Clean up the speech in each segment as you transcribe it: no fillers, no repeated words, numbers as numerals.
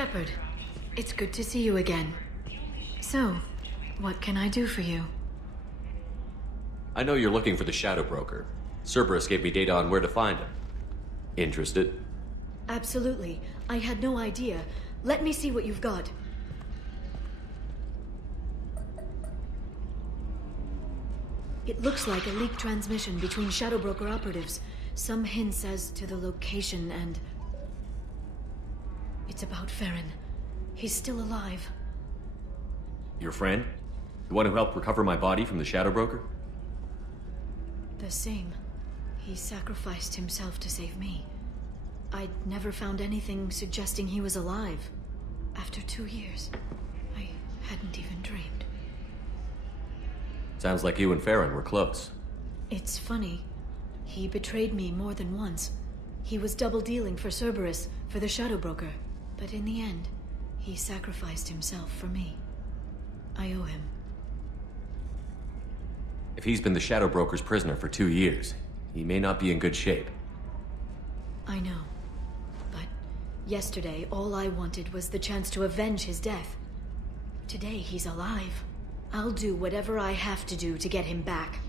Shepard. It's good to see you again. So, what can I do for you? I know you're looking for the Shadow Broker. Cerberus gave me data on where to find him. Interested? Absolutely. I had no idea. Let me see what you've got. It looks like a leaked transmission between Shadow Broker operatives. Some hints as to the location and... It's about Farron. He's still alive. Your friend? The one who helped recover my body from the Shadow Broker? The same. He sacrificed himself to save me. I'd never found anything suggesting he was alive. After 2 years, I hadn't even dreamed. Sounds like you and Farron were close. It's funny. He betrayed me more than once. He was double-dealing for Cerberus, for the Shadow Broker. But in the end, he sacrificed himself for me. I owe him. If he's been the Shadow Broker's prisoner for 2 years, he may not be in good shape. I know. But yesterday, all I wanted was the chance to avenge his death. Today, he's alive. I'll do whatever I have to do to get him back.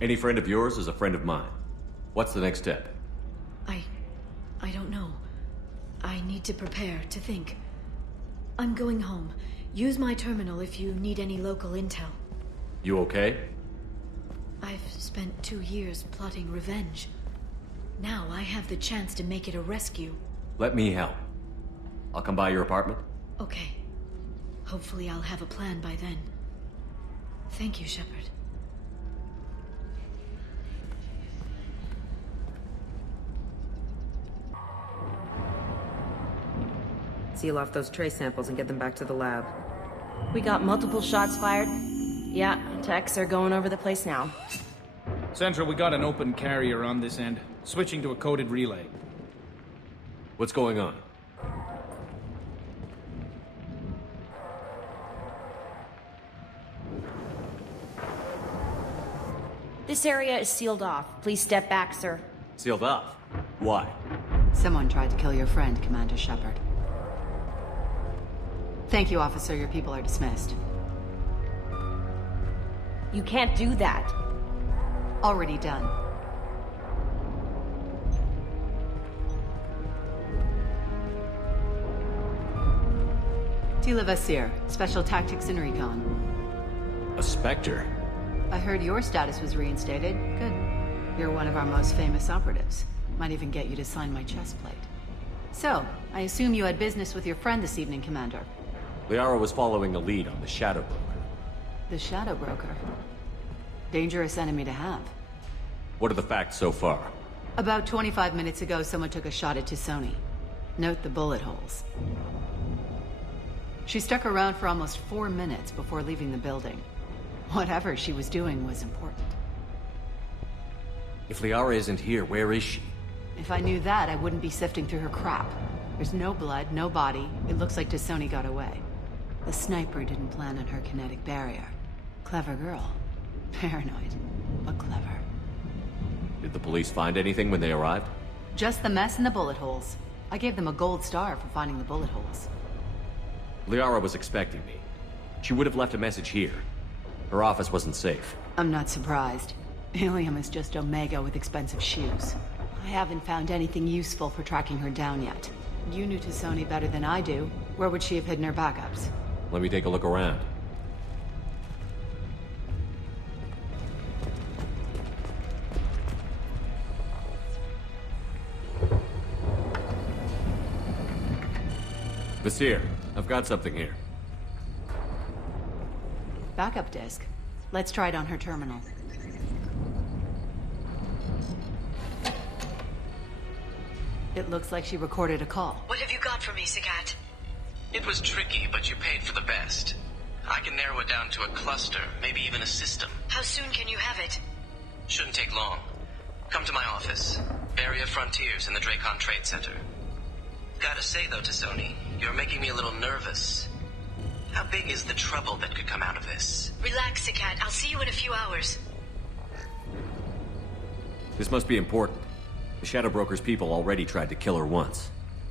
Any friend of yours is a friend of mine. What's the next step? I don't know. I need to prepare, to think. I'm going home. Use my terminal if you need any local intel. You okay? I've spent 2 years plotting revenge. Now I have the chance to make it a rescue. Let me help. I'll come by your apartment. Okay. Hopefully I'll have a plan by then. Thank you, Shepard. Seal off those trace samples and get them back to the lab. We got multiple shots fired. Yeah, techs are going over the place now. Central, we got an open carrier on this end. Switching to a coded relay. What's going on? This area is sealed off. Please step back, sir. Sealed off? Why? Someone tried to kill your friend, Commander Shepard. Thank you, officer. Your people are dismissed. You can't do that. Already done. Tila Vasir, Special Tactics and Recon. A Spectre? I heard your status was reinstated. Good. You're one of our most famous operatives. Might even get you to sign my chest plate. So, I assume you had business with your friend this evening, Commander. Liara was following a lead on the Shadow Broker. The Shadow Broker. Dangerous enemy to have. What are the facts so far? About 25 minutes ago, someone took a shot at T'Soni. Note the bullet holes. She stuck around for almost 4 minutes before leaving the building. Whatever she was doing was important. If Liara isn't here, where is she? If I knew that, I wouldn't be sifting through her crap. There's no blood, no body. It looks like T'Soni got away. The sniper didn't plan on her kinetic barrier. Clever girl. Paranoid, but clever. Did the police find anything when they arrived? Just the mess and the bullet holes. I gave them a gold star for finding the bullet holes. Liara was expecting me. She would have left a message here. Her office wasn't safe. I'm not surprised. Helium is just Omega with expensive shoes. I haven't found anything useful for tracking her down yet. You knew T'Soni better than I do. Where would she have hidden her backups? Let me take a look around. Vasir, I've got something here. Backup disk. Let's try it on her terminal. It looks like she recorded a call. What have you got for me, Sagat? It was tricky, but you paid for the best. I can narrow it down to a cluster, maybe even a system. How soon can you have it? Shouldn't take long. Come to my office. Area Frontiers in the Dracon Trade Center. Gotta say though, T'Soni, you're making me a little nervous. How big is the trouble that could come out of this? Relax, Sagat. I'll see you in a few hours. This must be important. The Shadow Broker's people already tried to kill her once.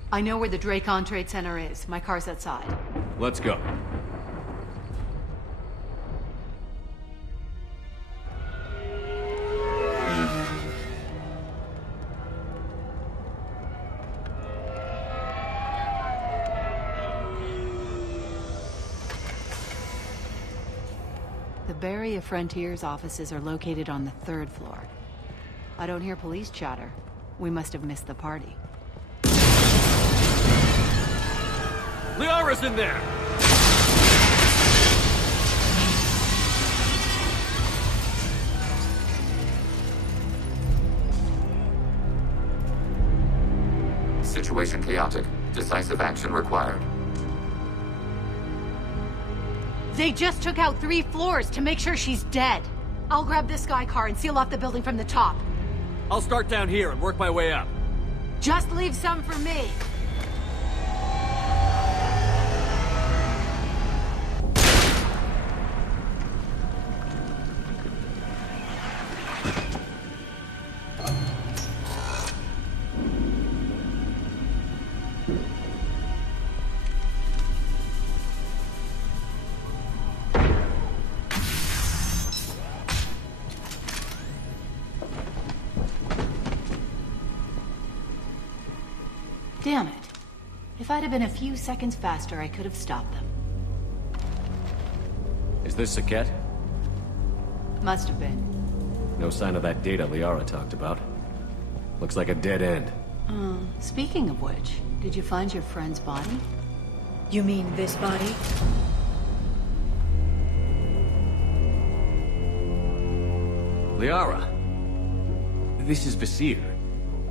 I know where the Dracon Trade Center is. My car's outside. Let's go. The Barrier Frontiers offices are located on the 3rd floor. I don't hear police chatter. We must have missed the party. Liara's in there! Situation chaotic. Decisive action required. They just took out 3 floors to make sure she's dead. I'll grab this Sky car and seal off the building from the top. I'll start down here and work my way up. Just leave some for me. Damn it. If I'd have been a few seconds faster, I could have stopped them. Is this Saket? Must have been. No sign of that data Liara talked about. Looks like a dead end. Speaking of which, did you find your friend's body? You mean this body? Liara! This is Visir.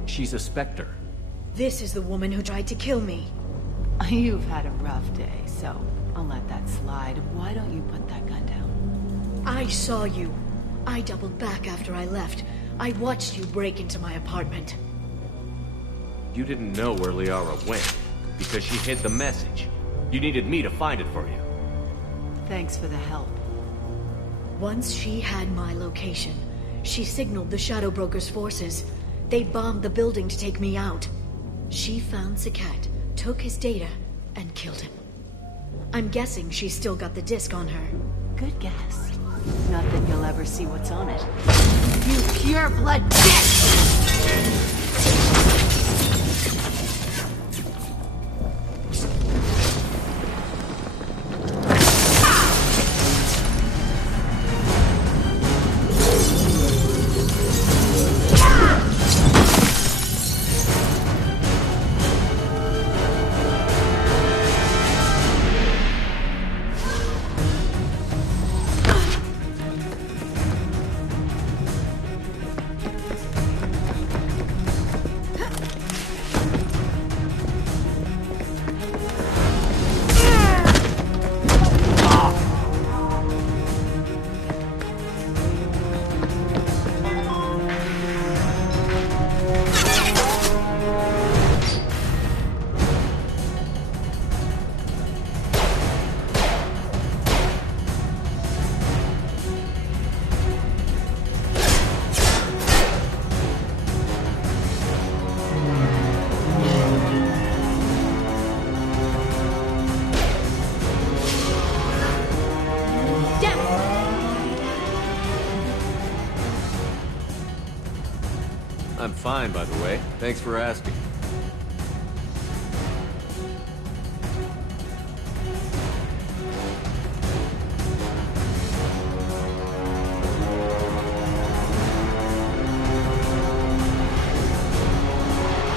She's a Spectre. This is the woman who tried to kill me. You've had a rough day, so I'll let that slide. Why don't you put that gun down? I saw you. I doubled back after I left. I watched you break into my apartment. You didn't know where Liara went, because she hid the message. You needed me to find it for you. Thanks for the help. Once she had my location, she signaled the Shadow Broker's forces. They bombed the building to take me out. She found Saket, took his data, and killed him. I'm guessing she's still got the disc on her. Good guess. Not that you'll ever see what's on it. You pure blood bitch! I'm fine, by the way. Thanks for asking.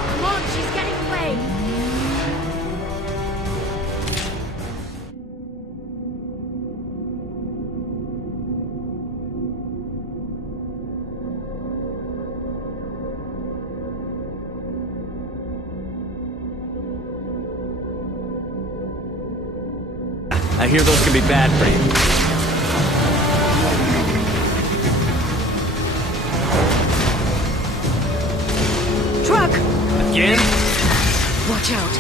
Come on, she's getting away! I hear those can be bad for you. Truck! Again? Watch out!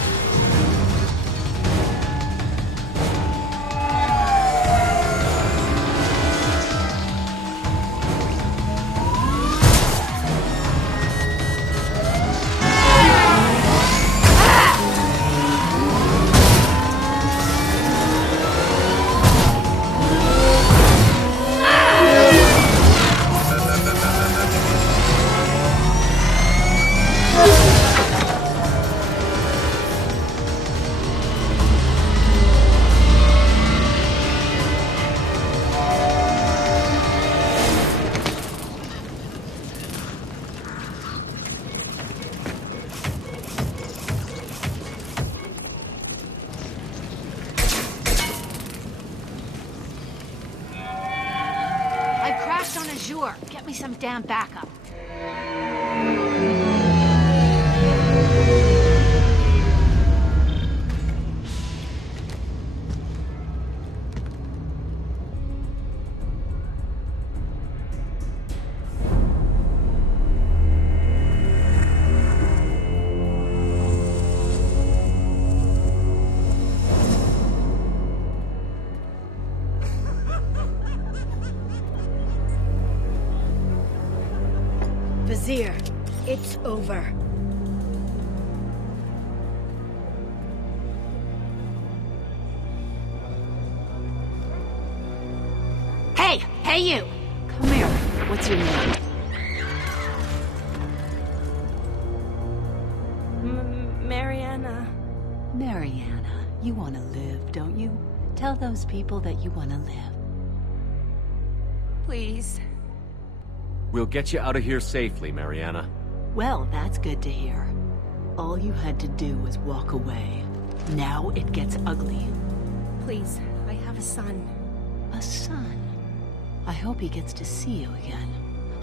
crashed on Azure. Get me some damn backup. Vizier, it's over. Hey you! Come here. What's your name? Mariana. Mariana. You want to live, don't you? Tell those people that you want to live. Please. We'll get you out of here safely, Mariana. Well, that's good to hear. All you had to do was walk away. Now it gets ugly. Please, I have a son. A son? I hope he gets to see you again.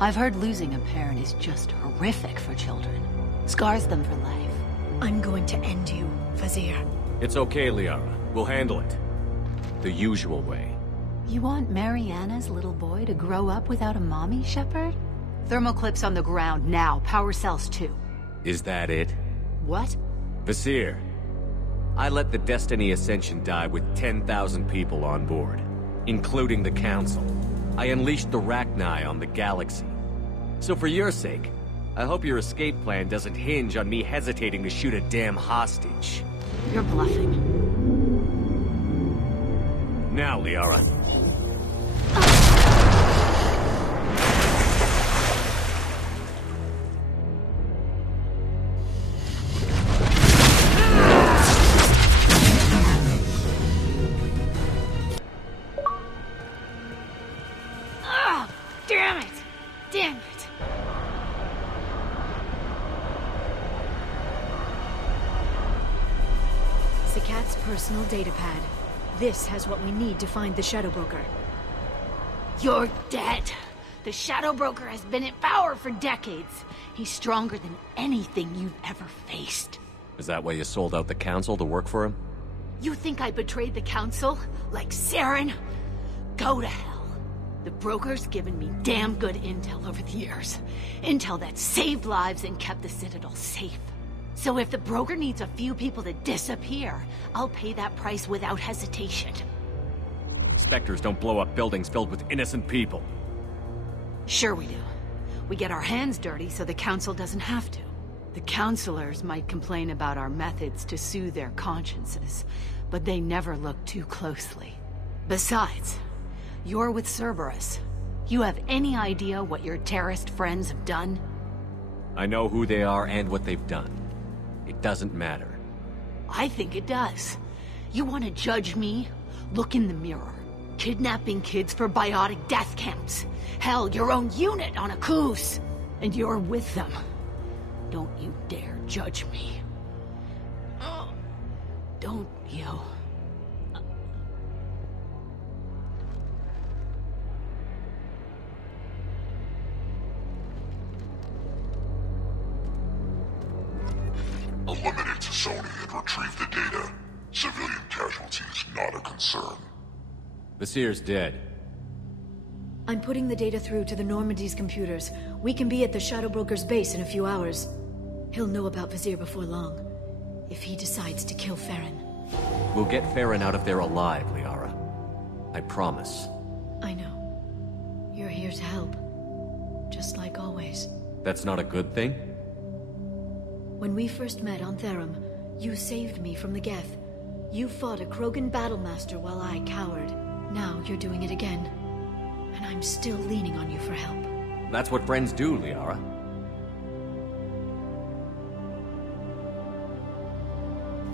I've heard losing a parent is just horrific for children. Scars them for life. I'm going to end you, Vizier. It's okay, Liara. We'll handle it. The usual way. You want Mariana's little boy to grow up without a mommy, Shepard? Thermal clips on the ground now. Power cells too. Is that it? What? Vizier, I let the Destiny Ascension die with 10,000 people on board, including the Council. I unleashed the Rachni on the galaxy. So for your sake, I hope your escape plan doesn't hinge on me hesitating to shoot a damn hostage. You're bluffing. Now, Liara. Damn it! Damn it! Zakat's personal data pad. This has what we need to find the Shadow Broker. You're dead. The Shadow Broker has been in power for decades. He's stronger than anything you've ever faced. Is that why you sold out the Council to work for him? You think I betrayed the Council? Like Saren? Go to hell. The Broker's given me damn good intel over the years. Intel that saved lives and kept the Citadel safe. So if the Broker needs a few people to disappear, I'll pay that price without hesitation. Spectres don't blow up buildings filled with innocent people. Sure we do. We get our hands dirty so the Council doesn't have to. The Councilors might complain about our methods to soothe their consciences, but they never look too closely. Besides, you're with Cerberus. You have any idea what your terrorist friends have done? I know who they are and what they've done. It doesn't matter. I think it does. You want to judge me? Look in the mirror. Kidnapping kids for biotic death camps. Hell, your own unit on a cruise. And you're with them. Don't you dare judge me. Don't you? Eliminate Sony and retrieve the data. Civilian casualties not a concern. Vizier's dead. I'm putting the data through to the Normandy's computers. We can be at the Shadow Broker's base in a few hours. He'll know about Vizier before long. If he decides to kill Farron. We'll get Farron out of there alive, Liara. I promise. I know. You're here to help. Just like always. That's not a good thing? When we first met on Therum, you saved me from the Geth. You fought a Krogan battlemaster while I cowered. Now you're doing it again. And I'm still leaning on you for help. That's what friends do, Liara.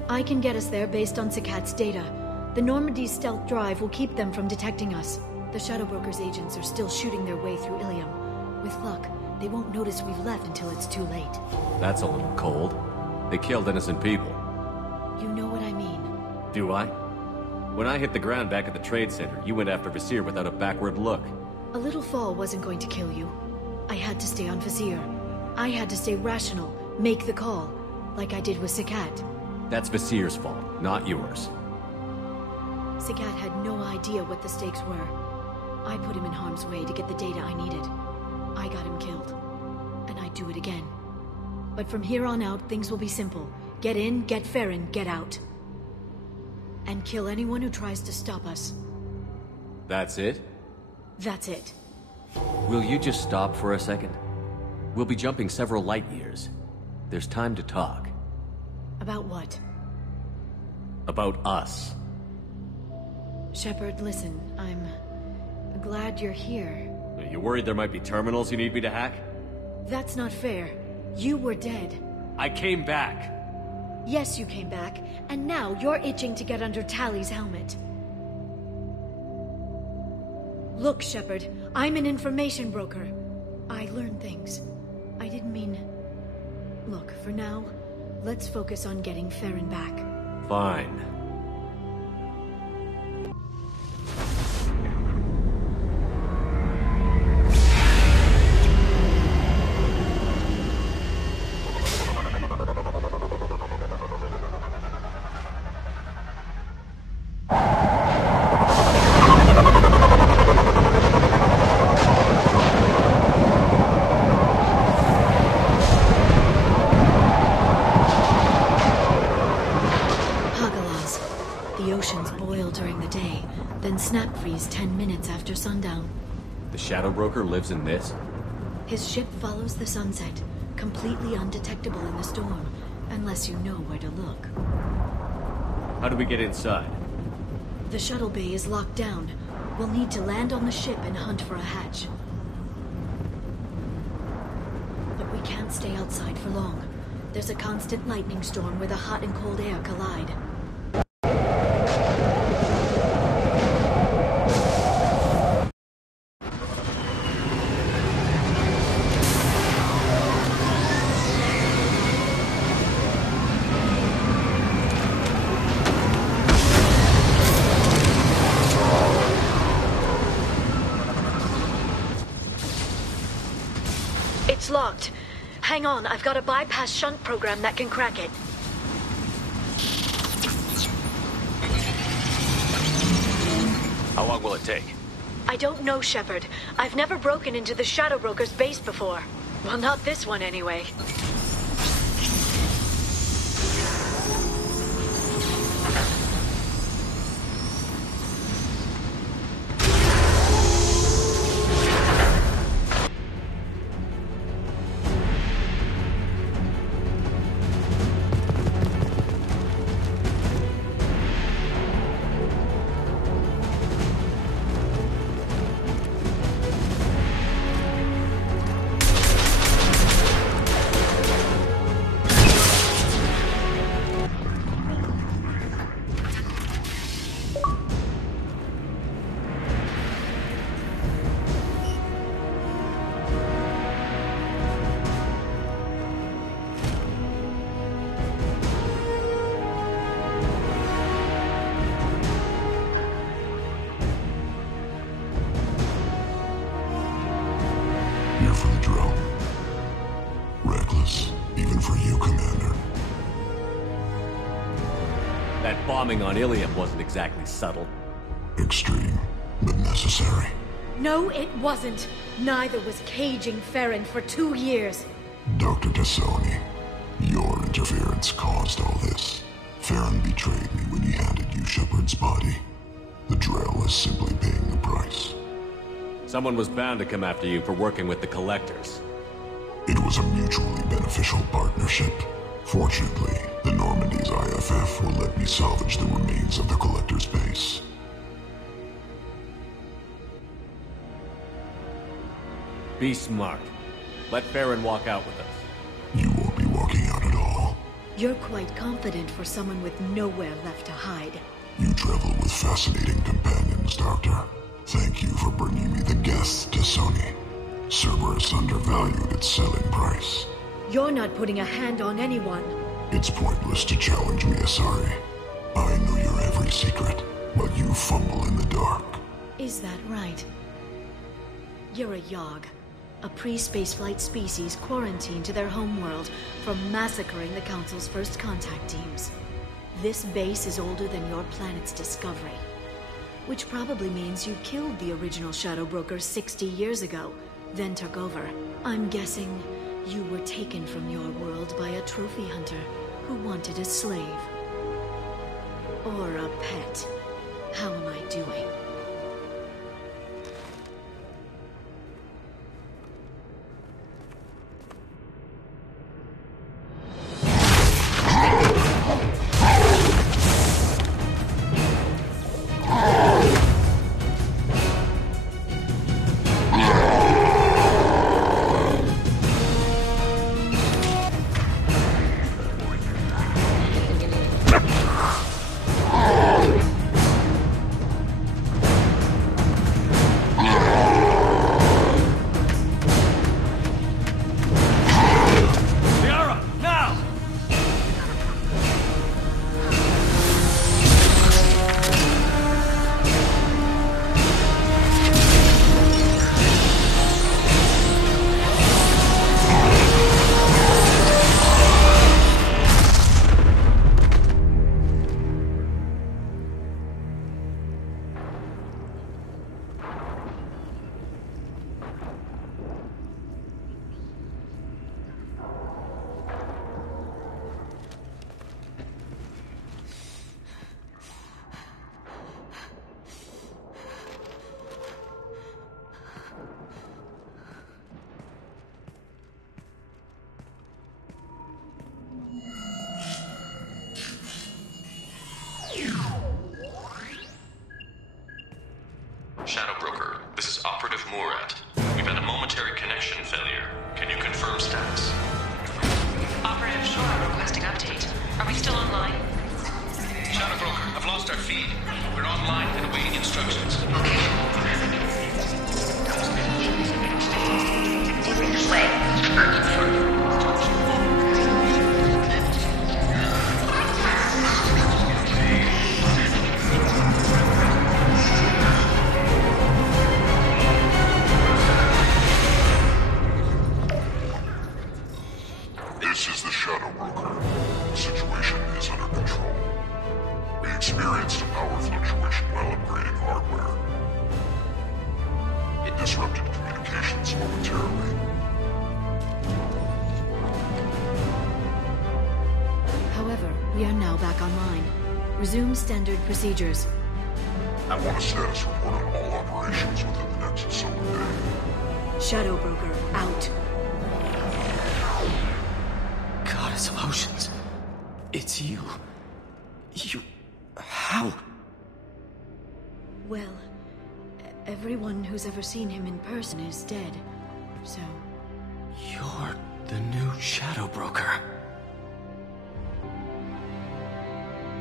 I can get us there based on Zakat's data. The Normandy's stealth drive will keep them from detecting us. The Shadow Broker's agents are still shooting their way through Ilium. With luck, they won't notice we've left until it's too late. That's a little cold. They killed innocent people. You know what I mean. Do I? When I hit the ground back at the trade center, you went after Vizier without a backward look. A little fall wasn't going to kill you. I had to stay on Vizier. I had to stay rational, make the call, like I did with Sakat. That's Vizier's fault, not yours. Sakat had no idea what the stakes were. I put him in harm's way to get the data I needed. I got him killed. And I'd do it again. But from here on out, things will be simple. Get in, get Farron, get out. And kill anyone who tries to stop us. That's it? That's it. Will you just stop for a second? We'll be jumping several light years. There's time to talk. About what? About us. Shepard, listen, I'm glad you're here. Are you worried there might be terminals you need me to hack? That's not fair. You were dead. I came back. Yes, you came back, and now you're itching to get under Tally's helmet. Look, Shepard, I'm an information broker. I learn things. I didn't mean... Look, for now, let's focus on getting Farron back. Fine. Snap freeze 10 minutes after sundown. The Shadow Broker lives in this? His ship follows the sunset, completely undetectable in the storm, unless you know where to look. How do we get inside? The shuttle bay is locked down. We'll need to land on the ship and hunt for a hatch. But we can't stay outside for long. There's a constant lightning storm where the hot and cold air collide. It's locked. Hang on, I've got a bypass shunt program that can crack it. How long will it take? I don't know, Shepard. I've never broken into the Shadow Broker's base before. Well, not this one anyway. Bombing on Ilium wasn't exactly subtle. Extreme, but necessary. No, it wasn't. Neither was caging Farron for 2 years. Dr. Tassoni, your interference caused all this. Farron betrayed me when he handed you Shepard's body. The Drell is simply paying the price. Someone was bound to come after you for working with the Collectors. It was a mutually beneficial partnership. Fortunately, the Normandy's IFF will let me salvage the remains of the Collector's base. Be smart. Let Farron walk out with us. You won't be walking out at all. You're quite confident for someone with nowhere left to hide. You travel with fascinating companions, Doctor. Thank you for bringing me the guests to Sony. Cerberus undervalued its selling price. You're not putting a hand on anyone. It's pointless to challenge me, Asari. I know your every secret, but you fumble in the dark. Is that right? You're a Yogg, a pre-spaceflight species quarantined to their homeworld from massacring the Council's first contact teams. This base is older than your planet's discovery. Which probably means you killed the original Shadow Broker 60 years ago, then took over. I'm guessing you were taken from your world by a trophy hunter who wanted a slave. Or a pet. How am I doing? Shadow Broker, this is Operative Murat. We've had a momentary connection failure. Can you confirm status? Operative Shore requesting update. Are we still online? Shadow Broker, I've lost our feed. We're online and awaiting instructions. This is the Shadow Broker. The situation is under control. We experienced a power fluctuation while upgrading hardware. It disrupted communications momentarily. However, we are now back online. Resume standard procedures. I want a status report on all operations within the next solar day. Shadow Broker, out. Goddess of Oceans. It's you. How? Well, everyone who's ever seen him in person is dead, so... You're the new Shadow Broker.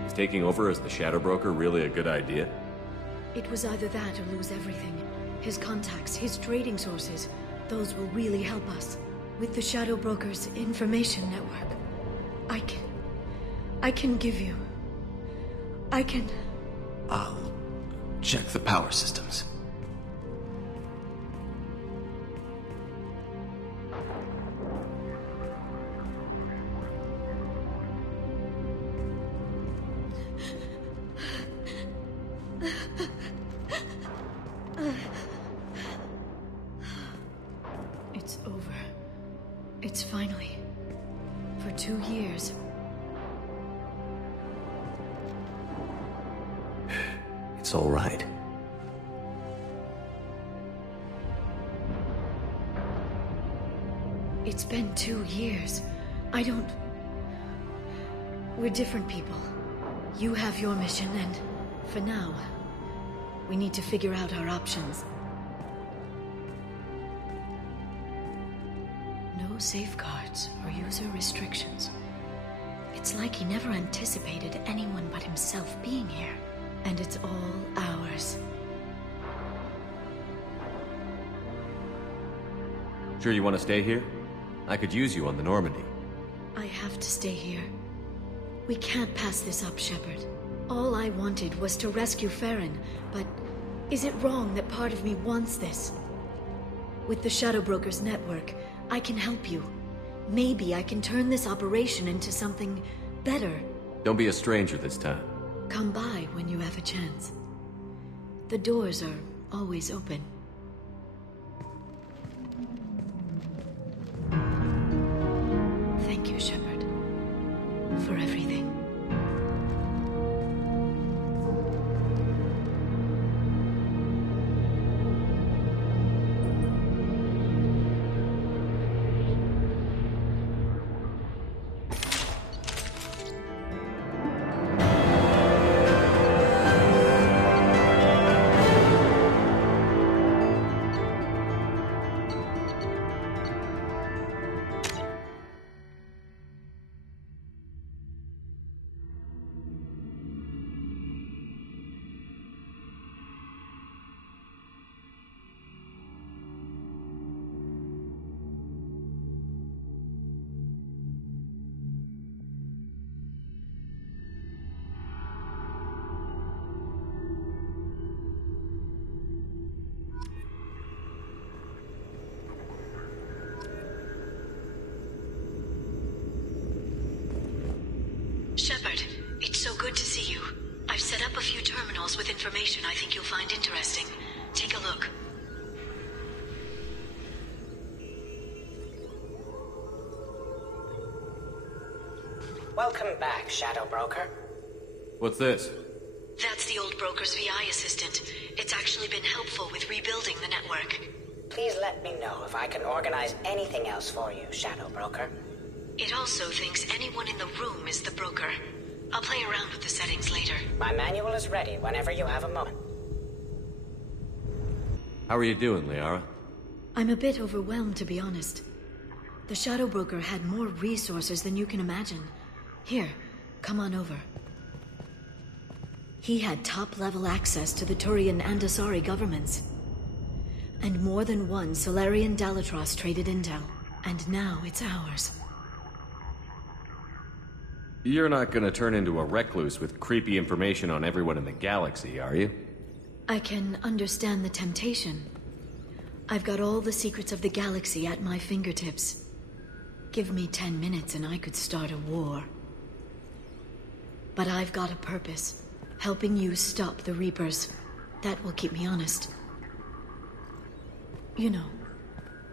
Is taking over as the Shadow Broker really a good idea? It was either that or lose everything. His contacts, his trading sources, those will really help us. With the Shadow Broker's information network, I can give you... I'll check the power systems. It's over. It's finally... For 2 years. It's all right. It's been 2 years. I don't... We're different people. You have your mission, and for now, we need to figure out our options. No safeguards or user restrictions. It's like he never anticipated anyone but himself being here. And it's all ours. Sure you want to stay here? I could use you on the Normandy. I have to stay here. We can't pass this up, Shepard. All I wanted was to rescue Farron, but is it wrong that part of me wants this? With the Shadow Broker's network, I can help you. Maybe I can turn this operation into something better. Don't be a stranger this time. Come by when you have a chance. The doors are always open. Thank you, Shepard, for everything. Shepard, it's so good to see you. I've set up a few terminals with information I think you'll find interesting. Take a look. Welcome back, Shadow Broker. What's this? That's the old broker's VI assistant. It's actually been helpful with rebuilding the network. Please let me know if I can organize anything else for you, Shadow Broker. It also thinks anyone in the room is the broker. I'll play around with the settings later. My manual is ready whenever you have a moment. How are you doing, Liara? I'm a bit overwhelmed, to be honest. The Shadow Broker had more resources than you can imagine. Here, come on over. He had top-level access to the Turian and Asari governments. And more than one Solarian Dalatros traded intel. And now it's ours. You're not gonna turn into a recluse with creepy information on everyone in the galaxy, are you? I can understand the temptation. I've got all the secrets of the galaxy at my fingertips. Give me 10 minutes and I could start a war. But I've got a purpose. Helping you stop the Reapers. That will keep me honest. You know,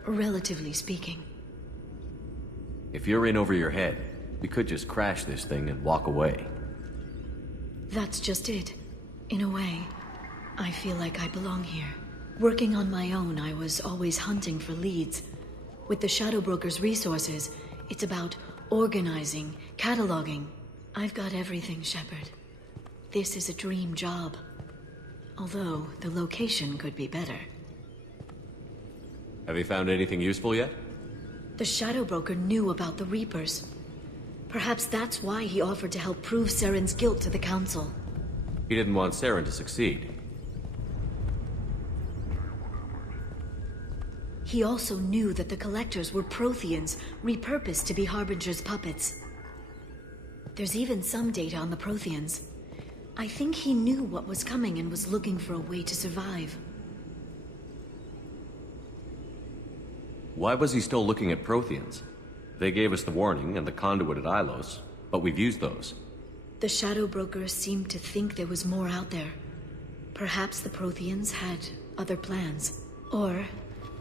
relatively speaking. If you're in over your head, we could just crash this thing and walk away. That's just it. In a way, I feel like I belong here. Working on my own, I was always hunting for leads. With the Shadow Broker's resources, it's about organizing, cataloging. I've got everything, Shepard. This is a dream job. Although, the location could be better. Have you found anything useful yet? The Shadow Broker knew about the Reapers. Perhaps that's why he offered to help prove Saren's guilt to the Council. He didn't want Saren to succeed. He also knew that the Collectors were Protheans, repurposed to be Harbinger's puppets. There's even some data on the Protheans. I think he knew what was coming and was looking for a way to survive. Why was he still looking at Protheans? They gave us the warning and the conduit at Ilos, but we've used those. The Shadow Broker seemed to think there was more out there. Perhaps the Protheans had other plans. Or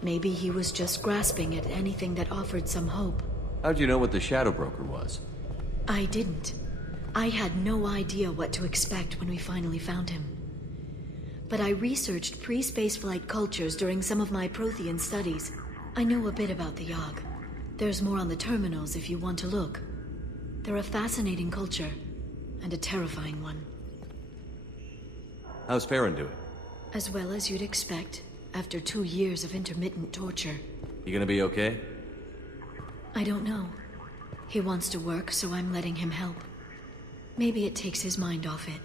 maybe he was just grasping at anything that offered some hope. How'd you know what the Shadow Broker was? I didn't. I had no idea what to expect when we finally found him. But I researched pre-spaceflight cultures during some of my Prothean studies. I know a bit about the Yogg. There's more on the terminals if you want to look. They're a fascinating culture, and a terrifying one. How's Farron doing? As well as you'd expect, after 2 years of intermittent torture. You gonna be okay? I don't know. He wants to work, so I'm letting him help. Maybe it takes his mind off it.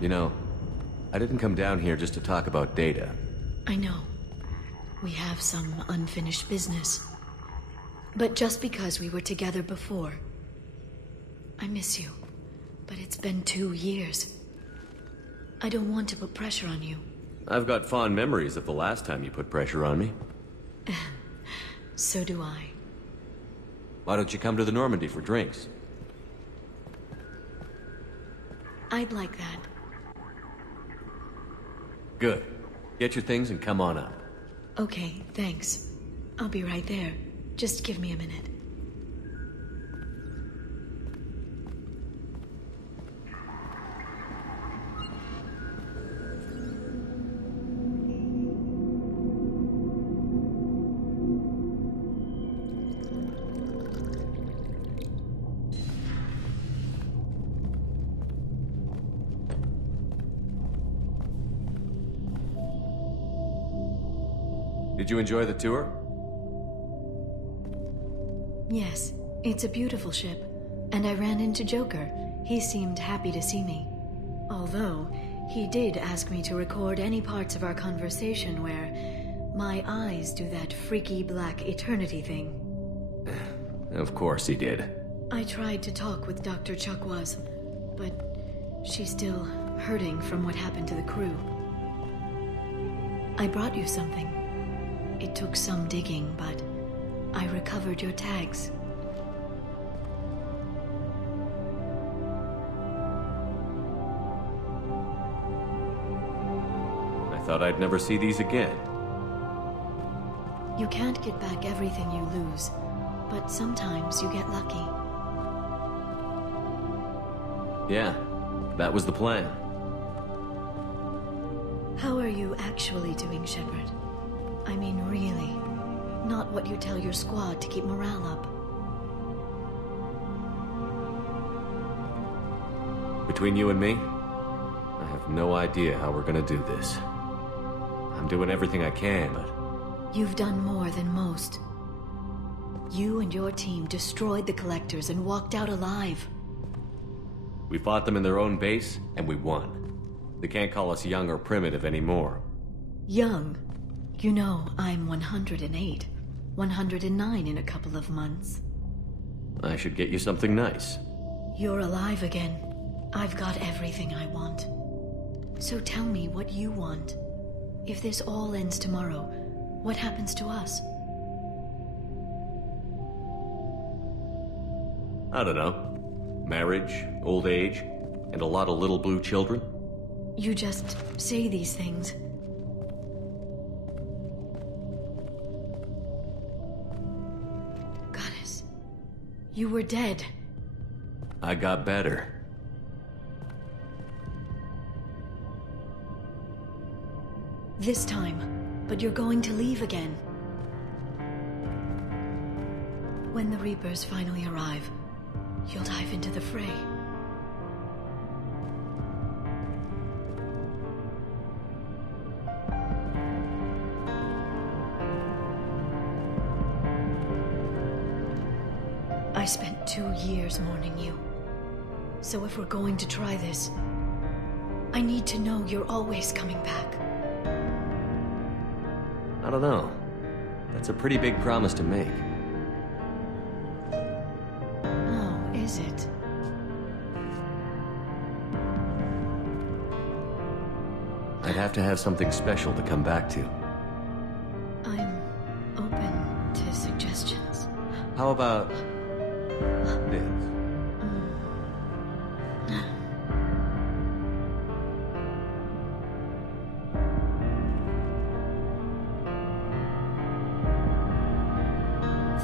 You know, I didn't come down here just to talk about data. I know. We have some unfinished business. But just because we were together before, I miss you. But it's been 2 years. I don't want to put pressure on you. I've got fond memories of the last time you put pressure on me. So do I. Why don't you come to the Normandy for drinks? I'd like that. Good. Get your things and come on up. Okay, thanks. I'll be right there. Just give me a minute. Did you enjoy the tour? Yes, it's a beautiful ship. And I ran into Joker. He seemed happy to see me. Although, he did ask me to record any parts of our conversation where my eyes do that freaky black eternity thing. Of course he did. I tried to talk with Dr. Chakwas, but she's still hurting from what happened to the crew. I brought you something. It took some digging, but I recovered your tags. I thought I'd never see these again. You can't get back everything you lose, but sometimes you get lucky. Yeah, that was the plan. How are you actually doing, Shepard? I mean, really. Not what you tell your squad to keep morale up. Between you and me, I have no idea how we're gonna do this. I'm doing everything I can, but... You've done more than most. You and your team destroyed the Collectors and walked out alive. We fought them in their own base, and we won. They can't call us young or primitive anymore. Young? You know, I'm 108. 109 in a couple of months. I should get you something nice. You're alive again. I've got everything I want. So tell me what you want. If this all ends tomorrow, what happens to us? I don't know. Marriage, old age, and a lot of little blue children. You just say these things. Goddess, you were dead. I got better. This time, but you're going to leave again. When the Reapers finally arrive, you'll dive into the fray. I spent 2 years mourning you. So if we're going to try this, I need to know you're always coming back. I don't know. That's a pretty big promise to make. Oh, is it? I'd have to have something special to come back to. I'm open to suggestions. How about this?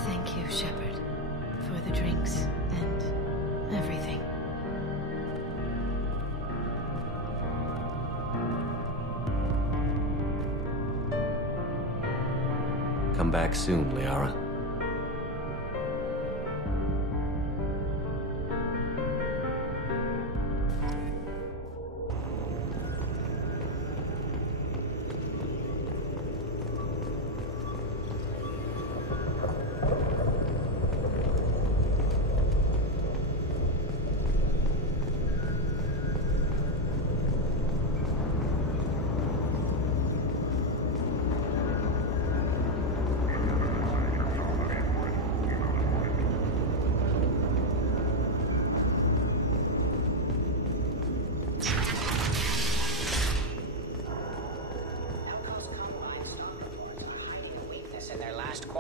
Thank you, Shepard, for the drinks and everything. Come back soon, Liara.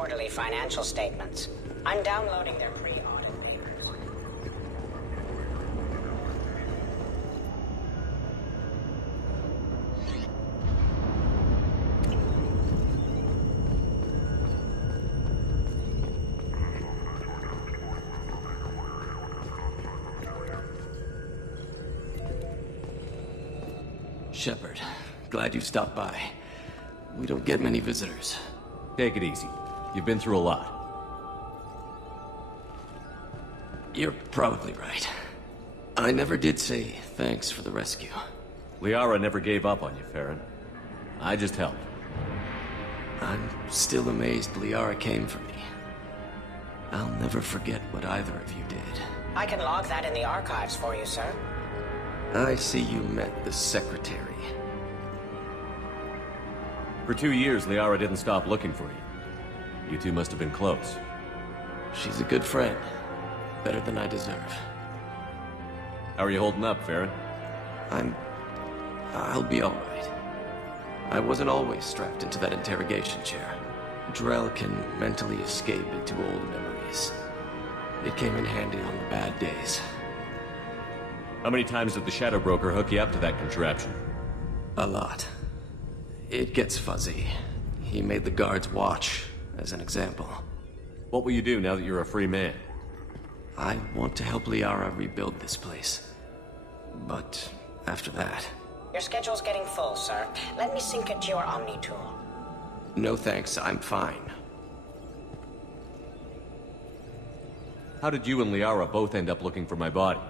quarterly financial statements. I'm downloading their pre-audit papers. Shepard, glad you stopped by. We don't get many visitors. Take it easy. You've been through a lot. You're probably right. I never did say thanks for the rescue. Liara never gave up on you, Farron. I just helped. I'm still amazed Liara came for me. I'll never forget what either of you did. I can log that in the archives for you, sir. I see you met the secretary. For 2 years, Liara didn't stop looking for you. You two must have been close. She's a good friend. Better than I deserve. How are you holding up, Farron? I'll be alright. I wasn't always strapped into that interrogation chair. Drell can mentally escape into old memories. It came in handy on the bad days. How many times did the Shadow Broker hook you up to that contraption? A lot. It gets fuzzy. He made the guards watch, as an example. What will you do now that you're a free man? I want to help Liara rebuild this place. But after that... Your schedule's getting full, sir. Let me sync it to your Omni tool. No thanks, I'm fine. How did you and Liara both end up looking for my body?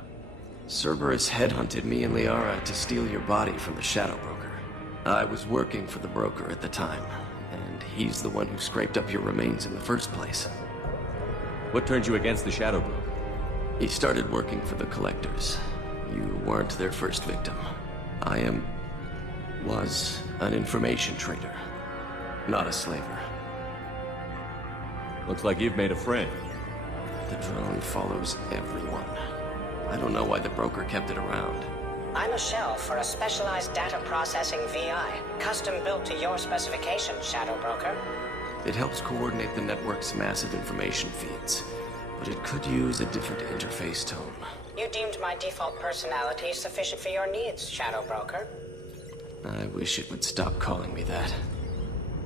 Cerberus headhunted me and Liara to steal your body from the Shadow Broker. I was working for the broker at the time, and he's the one who scraped up your remains in the first place. What turned you against the Shadow Broker? He started working for the Collectors. You weren't their first victim. Was an information trader, not a slaver. Looks like you've made a friend. The drone follows everyone. I don't know why the broker kept it around. I'm a shell for a specialized data processing VI, custom built to your specifications, Shadow Broker. It helps coordinate the network's massive information feeds, but it could use a different interface tone. You deemed my default personality sufficient for your needs, Shadow Broker. I wish it would stop calling me that.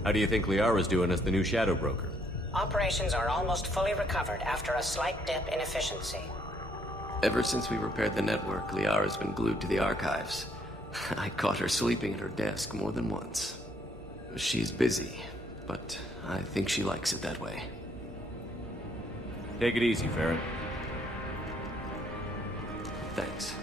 How do you think Liara's doing as the new Shadow Broker? Operations are almost fully recovered after a slight dip in efficiency. Ever since we repaired the network, Liara's been glued to the archives. I caught her sleeping at her desk more than once. She's busy, but I think she likes it that way. Take it easy, Farron. Thanks.